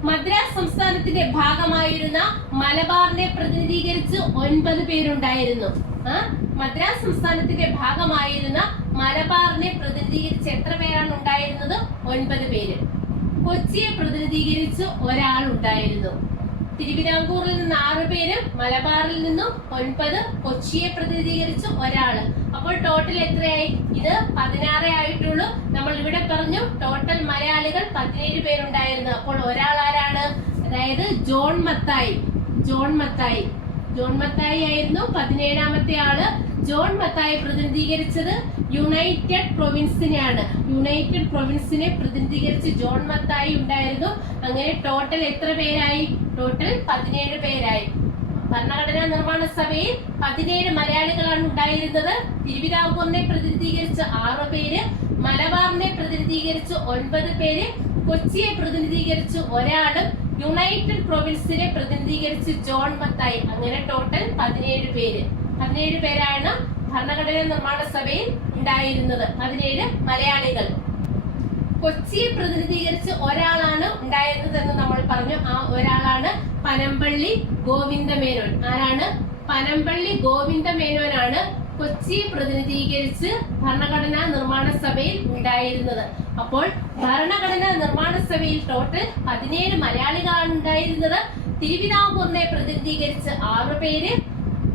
മദ്രാസ് സംസ്ഥാനത്തിന്റെ ഭാഗമായിരുന്ന മലബാറിനെ പ്രതിനിധീകരിച്ച് 9 പേരുണ്ടായിരുന്നു. മദ്രാസ് സംസ്ഥാനത്തിന്റെ ഭാഗമായിരുന്ന മലബാറിനെ പ്രതിനിധീകരിച്ച് എത്ര പേരാണ് ഉണ്ടായിരുന്നത്? 9 പേര്. കൊച്ചിയെ പ്രതിനിധീകരിച്ച് ഒരാൾ ഉണ്ടായിരുന്നു. തിരുവിതാംകൂറിൽ നിന്ന് 6 പേര്, മലബാറിൽ നിന്നും 9, കൊച്ചിയെ പ്രതിനിധീകരിച്ച് ഒരാള്. അപ്പോൾ ടോട്ടൽ എത്രയായി? ഇത് 16 ആയിട്ടുള്ളൂ. നമ്മൾ ഇവിടെ പറഞ്ഞു ടോട്ടൽ മലയാളികൾ 17 പേരുണ്ടായിരുന്നു. അപ്പോൾ ഒരാൾ ആരാണ്? അതായത് ജോൺ മത്തായി ആയിരുന്നു 17ാമത്തെ ആള്. ജോൺ മത്തായി പ്രതിനിധീകരിച്ചത് യുണൈറ്റഡ് പ്രൊവിൻസിനെ പ്രതിനിധീകരിച്ച് ജോൺ മത്തായി ഉണ്ടായിരുന്നു. അങ്ങനെ ടോട്ടൽ എത്ര പേരായി? ടോട്ടൽ 17 പേരായി. ഭരണഘടനാ നിർമ്മാണ സഭയിൽ 17 മലയാളികളാണ് ഉണ്ടായിരുന്നത്. തിരുവിതാംകൂറിനെ പ്രതിനിധീകരിച്ച് 6 പേര്, മലബാറിനെ പ്രതിനിധീകരിച്ച് 9 പേര്, കൊച്ചിയെ പ്രതിനിധീകരിച്ച് ഒരാളും, യുണൈറ്റഡ് പ്രൊവിൻസിനെ പ്രതിനിധീകരിച്ച് ജോൺ മത്തായി. അങ്ങനെ ടോട്ടൽ 17 പേര്. 17 പേരാണ് ഭരണഘടനാ നിർമ്മാണ സഭയിൽ ഉണ്ടായിരുന്നത്. 17 മലയാളികൾ. കൊച്ചിയെ പ്രതിനിധീകരിച്ച് ഒരാളാണ് ഉണ്ടായിരുന്നത് എന്ന് നമ്മൾ പറഞ്ഞു. ആ ഒരാളാണ് പനമ്പള്ളി ഗോവിന്ദമേനോൻ. ആരാണ്? പനമ്പള്ളി ഗോവിന്ദമേനോനാണ് കൊച്ചിയെ പ്രതിനിധീകരിച്ച് ഭരണഘടനാ നിർമ്മാണ സഭയിൽ ഉണ്ടായിരുന്നത്. അപ്പോൾ ഭരണഘടനാ നിർമ്മാണ സഭയിൽ ടോട്ടൽ 17 മലയാളികളാണ് ഉണ്ടായിരുന്നത്. തിരുവിതാംകൂറിനെ പ്രതിനിധീകരിച്ച് 6 പേര്,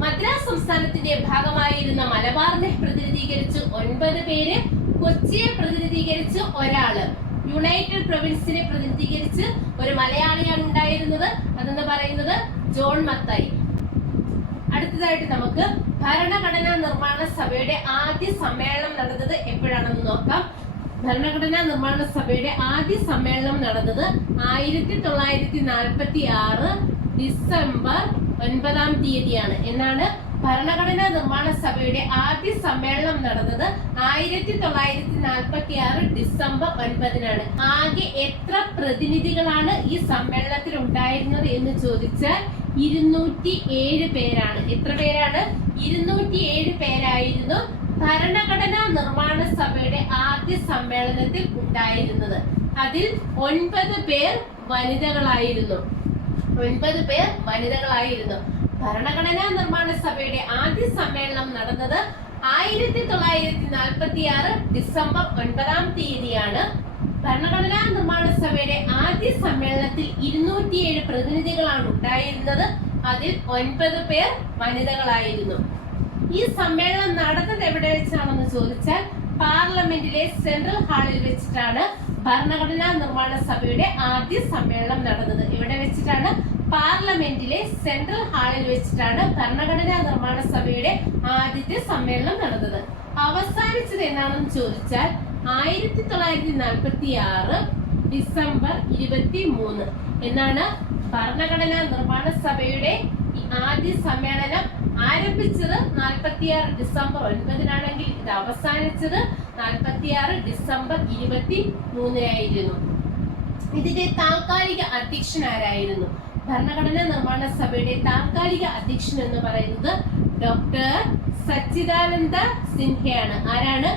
മദ്രാസ് സംസ്ഥാനത്തിന്റെ ഭാഗമായിരുന്ന മലബാറിനെ പ്രതിനിധീകരിച്ച് 9 പേര്, കൊച്ചിയെ പ്രതിനിധീകരിച്ച് ഒരാള്, യുണൈറ്റഡ് പ്രൊവിൻസിനെ പ്രതിനിധീകരിച്ച് ഒരു മലയാളിയാണ് ഉണ്ടായിരുന്നത്. അതെന്ന് പറയുന്നത് ജോൺ മത്തായി. അടുത്തതായിട്ട് നമുക്ക് ഭരണഘടനാ നിർമ്മാണ സഭയുടെ ആദ്യ സമ്മേളനം നടന്നത് എപ്പോഴാണെന്ന് നോക്കാം. ഭരണഘടനാ നിർമ്മാണ സഭയുടെ ആദ്യ സമ്മേളനം നടന്നത് 1946 ഡിസംബർ 9-ാം തീയതിയാണ്. എന്നാണ് ഭരണഘടനാ നിർമ്മാണ സഭയുടെ ആദ്യ സമ്മേളനം നടന്നത് 1946 ഡിസംബർ 9-നാണ്. ആകെ എത്ര പ്രതിനിധികളാണ് ഈ സമ്മേളനത്തിൽ ഉണ്ടായിരുന്നത് എന്ന് ചോദിച്ചാൽ 207 പേരാണ്. എത്ര പേരാണ്? 207 പേരായിരുന്നു ഭരണഘടനാ നിർമ്മാണ സഭയുടെ ആദ്യ സമ്മേളനത്തിൽ ഉണ്ടായിരുന്നത്. അതിൽ 9 പേർ വനിതകളായിരുന്നു. 9 പേർ വനിതകളായിരുന്നു. ഭരണഘടനാ നിർമ്മാണ സഭയുടെ ആദ്യ സമ്മേളനം നടന്നത് 1946 ഡിസംബർ 9-ാം തീയതിയാണ്. ഭരണഘടനാ നിർമ്മാണ സഭയുടെ ആദ്യ സമ്മേളനത്തിൽ 207 പ്രതിനിധികളാണ് ഉണ്ടായിരുന്നത്. അതിൽ 9 പേർ വനിതകളായിരുന്നു. ഈ സമ്മേളനം നടന്നത് എവിടെ വെച്ചാണെന്ന് ചോദിച്ചാൽ പാർലമെന്റിലെ സെൻട്രൽ ഹാളിൽ വെച്ചിട്ടാണ് ഭരണഘടനാ നിർമ്മാണ സഭയുടെ ആദ്യ സമ്മേളനം നടന്നത്. ഇവിടെ വെച്ചിട്ടാണ് പാർലമെന്റിലെ സെൻട്രൽ ഹാളിൽ വെച്ചിട്ടാണ് ഭരണഘടനാ നിർമ്മാണ സഭയുടെ ആദ്യത്തെ സമ്മേളനം നടന്നത്. അവസാനിച്ചത് എന്നാണെന്ന് ചോദിച്ചാൽ 1946 ഡിസംബർ 23 എന്നാണ് ഭരണഘടനാ നിർമ്മാണ സഭയുടെ ആദ്യ സമ്മേളനം ആരംഭിച്ചത്. 46 ഡിസംബർ 9-നാണെങ്കിൽ ഇത് അവസാനിച്ചത് 46 ഡിസംബർ 23-നായിരുന്നു. ഇതിന്റെ താൽക്കാലിക അധ്യക്ഷൻ ആരായിരുന്നു? ഭരണഘടനാ നിർമ്മാണ സഭയുടെ താൽക്കാലിക അധ്യക്ഷൻ എന്ന് പറയുന്നത് ഡോക്ടർ സച്ചിദാനന്ദ സിൻഹയാണ്. ആരാണ്?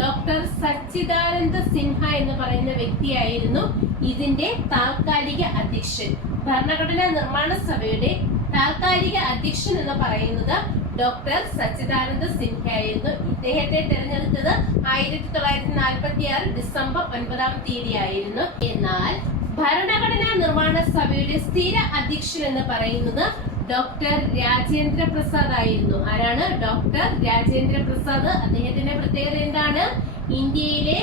ഡോക്ടർ സച്ചിദാനന്ദ സിൻഹ എന്ന് പറയുന്ന വ്യക്തിയായിരുന്നു ഇതിന്റെ താൽക്കാലിക അധ്യക്ഷൻ. ഭരണഘടനാ നിർമ്മാണ സഭയുടെ താൽക്കാലിക അധ്യക്ഷൻ എന്ന് പറയുന്നത് ഡോക്ടർ സച്ചിദാനന്ദ സിൻഹ ആയിരുന്നു. ഇദ്ദേഹത്തെ തെരഞ്ഞെടുത്തത് 1946 ഡിസംബർ 9-ാം തീയതി ആയിരുന്നു. എന്നാൽ ഭരണഘടനാ നിർമ്മാണ സഭയുടെ സ്ഥിര അധ്യക്ഷൻ എന്ന് പറയുന്നത് ഡോക്ടർ രാജേന്ദ്ര പ്രസാദ് ആയിരുന്നു. ആരാണ്? ഡോക്ടർ രാജേന്ദ്ര പ്രസാദ്. അദ്ദേഹത്തിന്റെ പ്രത്യേകത എന്താണ്? ഇന്ത്യയിലെ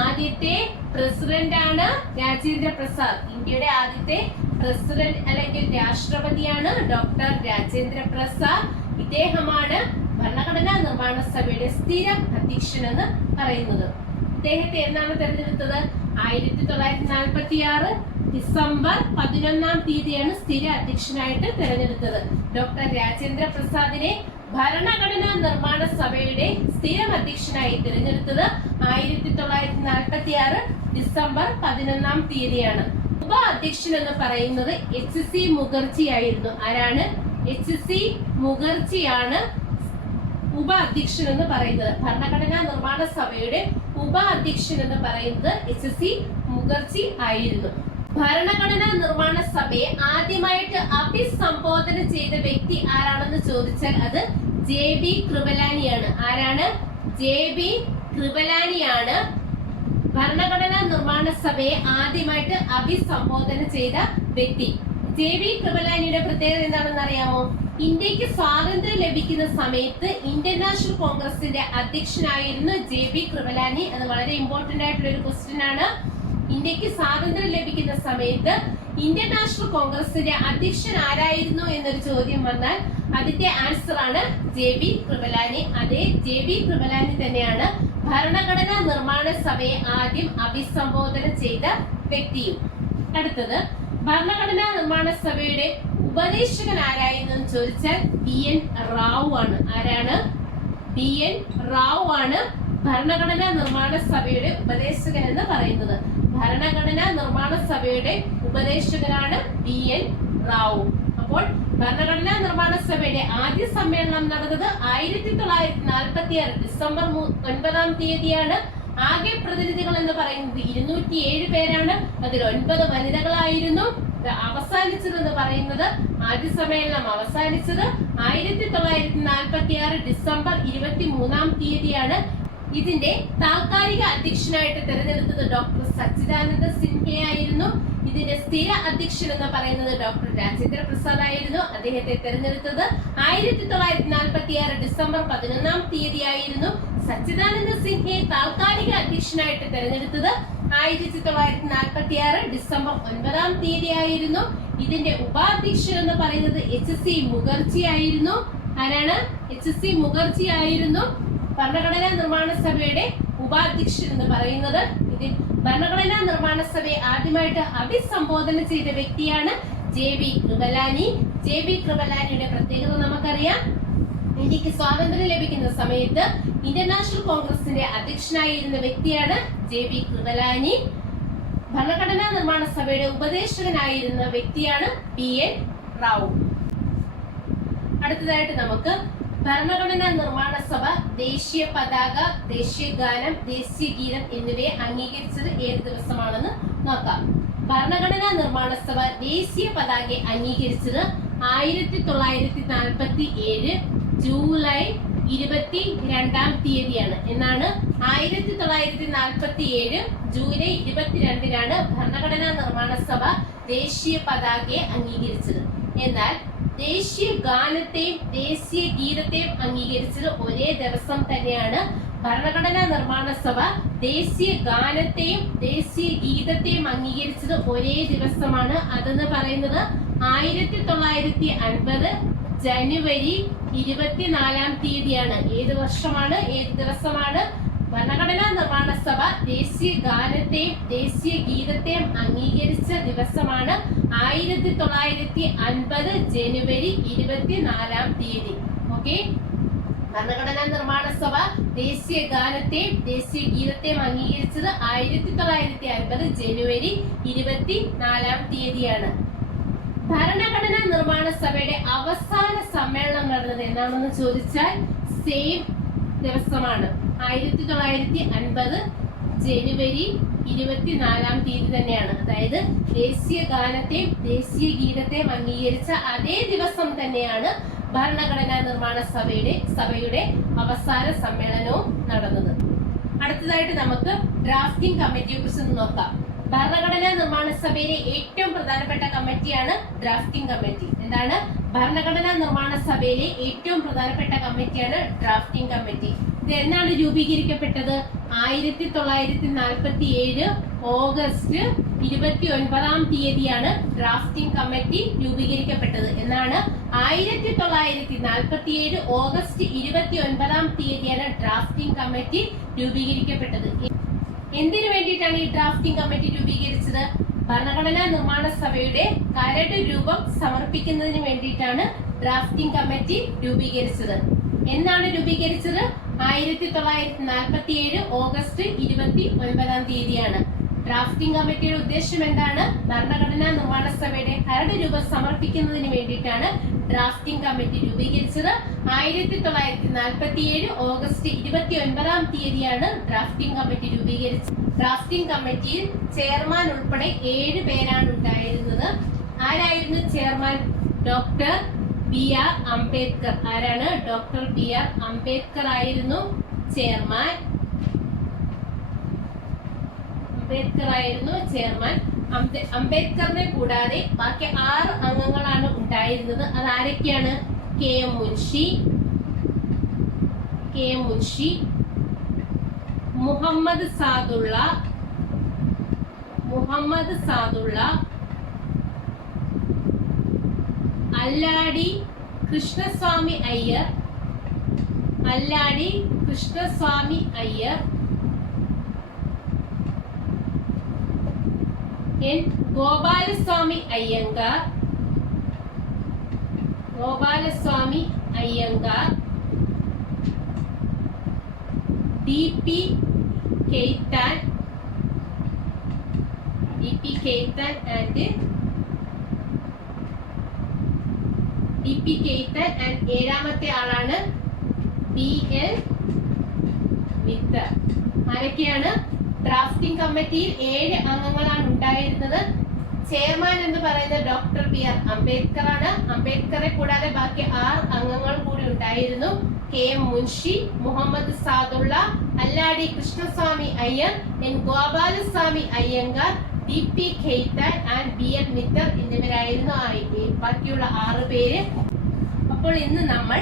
ആദ്യത്തെ പ്രസിഡന്റ് ആണ് രാജേന്ദ്ര പ്രസാദ്. ഇന്ത്യയുടെ ആദ്യത്തെ പ്രസിഡന്റ് അല്ലെങ്കിൽ രാഷ്ട്രപതിയാണ് ഡോക്ടർ രാജേന്ദ്ര പ്രസാദ്. ഇദ്ദേഹമാണ് ഭരണഘടനാ നിർമ്മാണ സഭയുടെ സ്ഥിര അധ്യക്ഷൻ എന്ന് പറയുന്നത്. ഇദ്ദേഹത്തെ എന്നാണ് തെരഞ്ഞെടുത്തത്? 1946 ഡിസംബർ 11-ാം തീയതിയാണ് സ്ഥിര അധ്യക്ഷനായിട്ട് തെരഞ്ഞെടുത്തത്. ഡോക്ടർ രാജേന്ദ്ര പ്രസാദിനെ ഭരണഘടനാ നിർമ്മാണ സഭയുടെ സ്ഥിരം അധ്യക്ഷനായി തിരഞ്ഞെടുത്തത് 1946 ഡിസംബർ 11-ാം തീയതിയാണ്. ഉപ അധ്യക്ഷൻ എന്ന് പറയുന്നത് HC മുഖർജി ആയിരുന്നു. ആരാണ്? HC മുഖർജിയാണ് ഉപ അധ്യക്ഷൻ എന്ന് പറയുന്നത്. ഭരണഘടനാ നിർമ്മാണ സഭയുടെ ഉപ അധ്യക്ഷൻ എന്ന് പറയുന്നത് HC മുഖർജി ആയിരുന്നു. ഭരണഘടനാ നിർമ്മാണ സഭയെ ആദ്യമായിട്ട് അഭിസംബോധന ചെയ്ത വ്യക്തി ആരാണെന്ന് ചോദിച്ചാൽ അത് JB കൃപലാനിയാണ്. ആരാണ്? JB കൃപലാനിയാണ് ഭരണഘടനാ നിർമ്മാണ സഭയെ ആദ്യമായിട്ട് അഭിസംബോധന ചെയ്ത വ്യക്തി. JB കൃപലാനിയുടെ പ്രത്യേകത എന്താണെന്ന് അറിയാമോ? ഇന്ത്യക്ക് സ്വാതന്ത്ര്യം ലഭിക്കുന്ന സമയത്ത് ഇന്ത്യൻ നാഷണൽ കോൺഗ്രസിന്റെ അധ്യക്ഷനായിരുന്നു JB കൃപലാനി. അത് വളരെ ഇമ്പോർട്ടന്റ് ആയിട്ടുള്ള ഒരു ക്വസ്റ്റ്യൻ ആണ്. ഇന്ത്യക്ക് സ്വാതന്ത്ര്യം ലഭിക്കുന്ന സമയത്ത് ഇന്ത്യൻ നാഷണൽ കോൺഗ്രസിന്റെ അധ്യക്ഷൻ ആരായിരുന്നു എന്നൊരു ചോദ്യം വന്നാൽ അതിന്റെ ആൻസർ ആണ് JB കൃപലാനി. അതേ JB കൃപലാനി തന്നെയാണ് ഭരണഘടനാ നിർമ്മാണ സഭയെ ആദ്യം അഭിസംബോധന ചെയ്ത വ്യക്തിയും. അടുത്തത് ഭരണഘടനാ നിർമ്മാണ സഭയുടെ ഉപദേശകൻ ആരായിരുന്നു ചോദിച്ചാൽ BN റാവു ആണ്. ആരാണ്? BN റാവു ആണ് ഭരണഘടനാ നിർമ്മാണ സഭയുടെ ഉപദേശകൻ എന്ന് പറയുന്നത്. ഭരണഘടനാ നിർമ്മാണ സഭയുടെ ഉപദേശകനാണ് BN റാവു. അപ്പോൾ ഭരണഘടനാ നിർമ്മാണ സഭയുടെ ആദ്യ സമ്മേളനം നടന്നത് 1946 ഡിസംബർ 9-ാം തീയതിയാണ്. ആകെ പ്രതിനിധികൾ എന്ന് പറയുന്നത് 207 പേരാണ്. അതിൽ 9 വനിതകളായിരുന്നു. അവസാനിച്ചത് എന്ന് പറയുന്നത് ആദ്യ സമ്മേളനം അവസാനിച്ചത് 1946 ഡിസംബർ 23 ഇതിന്റെ താൽക്കാലിക അധ്യക്ഷനായിട്ട് തെരഞ്ഞെടുത്തത് ഡോക്ടർ സച്ചിദാനന്ദ സിൻഹയായിരുന്നു. ഇതിന്റെ സ്ഥിര അധ്യക്ഷൻ എന്ന് പറയുന്നത് ഡോക്ടർ രാജേന്ദ്ര പ്രസാദ് ആയിരുന്നു. അദ്ദേഹത്തെ തെരഞ്ഞെടുത്തത് 1946 ഡിസംബർ 11 സച്ചിദാനന്ദ സിൻഹയെ താൽക്കാലിക അധ്യക്ഷനായിട്ട് തെരഞ്ഞെടുത്തത് 1946 ഡിസംബർ 9 ഇതിന്റെ ഉപാധ്യക്ഷൻ എന്ന് പറയുന്നത് HC മുഖർജി ആയിരുന്നു. ആരാണ്? HC മുഖർജി ആയിരുന്നു ഭരണഘടനാ നിർമ്മാണ സഭയുടെ ഉപാധ്യക്ഷൻ എന്ന് പറയുന്നത്. ഇതിൽ ഭരണഘടനാ നിർമ്മാണ സഭയെ ആദ്യമായിട്ട് അഭിസംബോധന ചെയ്ത വ്യക്തിയാണ് JB കൃപലാനി. JB കൃപലാനിയുടെ പ്രത്യേകത നമുക്കറിയാം. ഇന്ത്യക്ക് സ്വാതന്ത്ര്യം ലഭിക്കുന്ന സമയത്ത് ഇന്ത്യൻ നാഷണൽ കോൺഗ്രസിന്റെ അധ്യക്ഷനായിരുന്ന വ്യക്തിയാണ് JB കൃപലാനി. ഭരണഘടനാ നിർമ്മാണ സഭയുടെ ഉപദേശകനായിരുന്ന വ്യക്തിയാണ് PN റാവു. അടുത്തതായിട്ട് നമുക്ക് ഭരണഘടനാ നിർമ്മാണ സഭ ദേശീയ പതാക, ദേശീയ ഗാനം, ദേശീയ ഗീതം എന്നിവയെ അംഗീകരിച്ചത് ഏത് ദിവസമാണെന്ന് നോക്കാം. ഭരണഘടനാ നിർമ്മാണ സഭ ദേശീയ പതാകയെ അംഗീകരിച്ചത് 1947 ജൂലൈ 22 എന്നാണ്. 1947 ജൂലൈ 22 ഭരണഘടനാ നിർമ്മാണ സഭ ദേശീയ പതാകയെ അംഗീകരിച്ചത്. എന്നാൽ ദേശീയ ഗാനത്തെയും ദേശീയ ഗീതത്തെയും അംഗീകരിച്ചത് ഒരേ ദിവസം തന്നെയാണ്. ഭരണഘടനാ നിർമ്മാണ സഭ ദേശീയ ഗാനത്തെയും ദേശീയ ഗീതത്തെയും അംഗീകരിച്ചത് ഒരേ ദിവസമാണ്. അതെന്ന് പറയുന്നത് 1950 ജനുവരി 24 ഏത് വർഷമാണ്? ഏത് ദിവസമാണ്? ഭരണഘടനാ നിർമ്മാണ സഭ ദേശീയ ഗാനത്തെയും ദേശീയ ഗീതത്തെയും അംഗീകരിച്ച ദിവസമാണ് 1950 ജനുവരി 24. ഓക്കെ, ഭരണഘടനാ നിർമ്മാണ സഭ ദേശീയ ഗാനത്തെയും ദേശീയ ഗീതത്തെയും അംഗീകരിച്ചത് 1950 ജനുവരി 24 ഭരണഘടനാ നിർമ്മാണ സഭയുടെ അവസാന സമ്മേളനം നടന്നത് എന്നാണെന്ന് ചോദിച്ചാൽ സെയിം ദിവസമാണ്. 1950 ജനുവരി 24 തന്നെയാണ്. അതായത് ദേശീയ ഗാനത്തെയും ദേശീയ ഗീതത്തെയും അംഗീകരിച്ച അതേ ദിവസം തന്നെയാണ് ഭരണഘടനാ നിർമ്മാണ സഭയുടെ അവസാന സമ്മേളനവും നടന്നത്. അടുത്തതായിട്ട് നമുക്ക് ഡ്രാഫ്റ്റിംഗ് കമ്മിറ്റിയെ കുറിച്ച് നോക്കാം. ഭരണഘടനാ നിർമ്മാണ സഭയിലെ ഏറ്റവും പ്രധാനപ്പെട്ട കമ്മിറ്റിയാണ് ഡ്രാഫ്റ്റിംഗ് കമ്മിറ്റി. എന്താണ്? ഭരണഘടനാ നിർമ്മാണ സഭയിലെ ഏറ്റവും പ്രധാനപ്പെട്ട കമ്മിറ്റിയാണ് ഡ്രാഫ്റ്റിംഗ് കമ്മിറ്റി. ഇത് എന്നാണ് രൂപീകരിക്കപ്പെട്ടത്? 1947 ഓഗസ്റ്റ് 29 ഡ്രാഫ്റ്റിംഗ് കമ്മിറ്റി രൂപീകരിക്കപ്പെട്ടത്. എന്നാണ്? 1947 ഓഗസ്റ്റ് 29 ഡ്രാഫ്റ്റിംഗ് കമ്മിറ്റി രൂപീകരിക്കപ്പെട്ടത്. എന്തിനു വേണ്ടിയിട്ടാണ് ഈ ഡ്രാഫ്റ്റിംഗ് കമ്മിറ്റി രൂപീകരിച്ചത്? ഭരണഘടനാ നിർമ്മാണ സഭയുടെ കരട് രൂപം സമർപ്പിക്കുന്നതിന് വേണ്ടിയിട്ടാണ് ഡ്രാഫ്റ്റിംഗ് കമ്മിറ്റി രൂപീകരിച്ചത്. എന്നാണ് രൂപീകരിച്ചത്? 1947 ഓഗസ്റ്റ് 29 ഡ്രാഫ്റ്റിംഗ് കമ്മിറ്റിയുടെ ഉദ്ദേശം എന്താണ്? ഭരണഘടനാ നിർമ്മാണ സഭയുടെ കരട് രൂപം സമർപ്പിക്കുന്നതിന് വേണ്ടിയിട്ടാണ് ഡ്രാഫ്റ്റിംഗ് കമ്മിറ്റി രൂപീകരിച്ചത്. 1947 ഓഗസ്റ്റ് 29 ഡ്രാഫ്റ്റിംഗ് കമ്മിറ്റി രൂപീകരിച്ചത്. ഡ്രാഫ്റ്റിംഗ് കമ്മിറ്റിയിൽ ചെയർമാൻ ഉൾപ്പെടെ 7 പേരാണ് ഉണ്ടായിരുന്നത്. ആരായിരുന്നു ചെയർമാൻ? Doctor BR Ambedkar. ആരാണ്? ഡോക്ടർ BR അംബേദ്കർ ആയിരുന്നു ചെയർമാൻ. അംബേദ്കറിനെ കൂടാതെ ബാക്കി 6 അംഗങ്ങളാണ് ഉണ്ടായിരുന്നത്. അത് ആരൊക്കെയാണ്? KM Munshi, Muhammad Saadulla, Alladi Krishnaswami Ayyar, N Gopalaswami Ayyangar, DP Keithan and ഏഴാമത്തെ ആളാണ് DL മിത്തർ. ആരൊക്കെയാണ്? ഡ്രാഫ്റ്റിംഗ് കമ്മിറ്റിയിൽ 7 അംഗങ്ങളാണ് ഉണ്ടായിരുന്നത്. ചെയർമാൻ എന്ന് പറയുന്നത് ഡോക്ടർ BR അംബേദ്കർ ആണ്. അംബേദ്കറെ കൂടാതെ ബാക്കി 6 അംഗങ്ങൾ കൂടി ഉണ്ടായിരുന്നു. KM Munshi, Muhammad Saadulla, Alladi Krishnaswami Ayyar, N Gopalaswami Ayyangar, DP Khaitan and BL Mitter എന്നിവരായിരുന്നു ബാക്കിയുള്ള 6 പേര്. അപ്പോൾ ഇന്ന് നമ്മൾ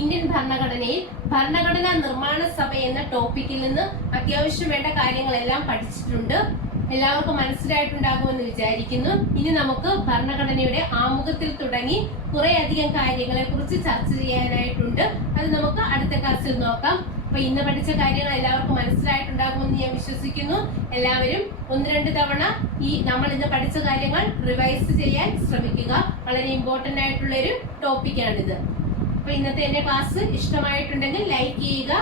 ഇന്ത്യൻ ഭരണഘടനയിൽ ഭരണഘടനാ നിർമ്മാണ സഭ എന്ന ടോപ്പിക്കിൽ നിന്ന് അത്യാവശ്യം വേണ്ട കാര്യങ്ങളെല്ലാം പഠിച്ചിട്ടുണ്ട്. എല്ലാവർക്കും മനസ്സിലായിട്ടുണ്ടാകുമെന്ന് വിചാരിക്കുന്നു. ഇനി നമുക്ക് ഭരണഘടനയുടെ ആമുഖത്തിൽ തുടങ്ങി കുറെ അധികം കാര്യങ്ങളെ കുറിച്ച് ചർച്ച ചെയ്യാനായിട്ടുണ്ട്. അത് നമുക്ക് അടുത്ത ക്ലാസ്സിൽ നോക്കാം. അപ്പൊ ഇന്ന് പഠിച്ച കാര്യങ്ങൾ എല്ലാവർക്കും മനസ്സിലായിട്ടുണ്ടാകുമെന്ന് ഞാൻ വിശ്വസിക്കുന്നു. എല്ലാവരും 1-2 തവണ നമ്മൾ ഇന്ന് പഠിച്ച കാര്യങ്ങൾ റിവൈസ് ചെയ്യാൻ ശ്രമിക്കുക. വളരെ ഇമ്പോർട്ടന്റ് ആയിട്ടുള്ള ഒരു ടോപ്പിക്കാണിത്. അപ്പൊ ഇന്നത്തെ എന്റെ ക്ലാസ് ഇഷ്ടമായിട്ടുണ്ടെങ്കിൽ ലൈക്ക് ചെയ്യുക,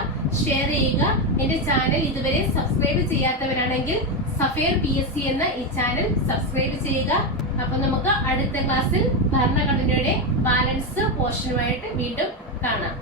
ഷെയർ ചെയ്യുക. എന്റെ ചാനൽ ഇതുവരെ സബ്സ്ക്രൈബ് ചെയ്യാത്തവരാണെങ്കിൽ സഫേർ PSC എന്ന ഈ ചാനൽ സബ്സ്ക്രൈബ് ചെയ്യുക. അപ്പൊ നമുക്ക് അടുത്ത ക്ലാസ്സിൽ ഭരണഘടനയുടെ ബാലൻസ് പോർഷനുമായിട്ട് വീണ്ടും കാണാം.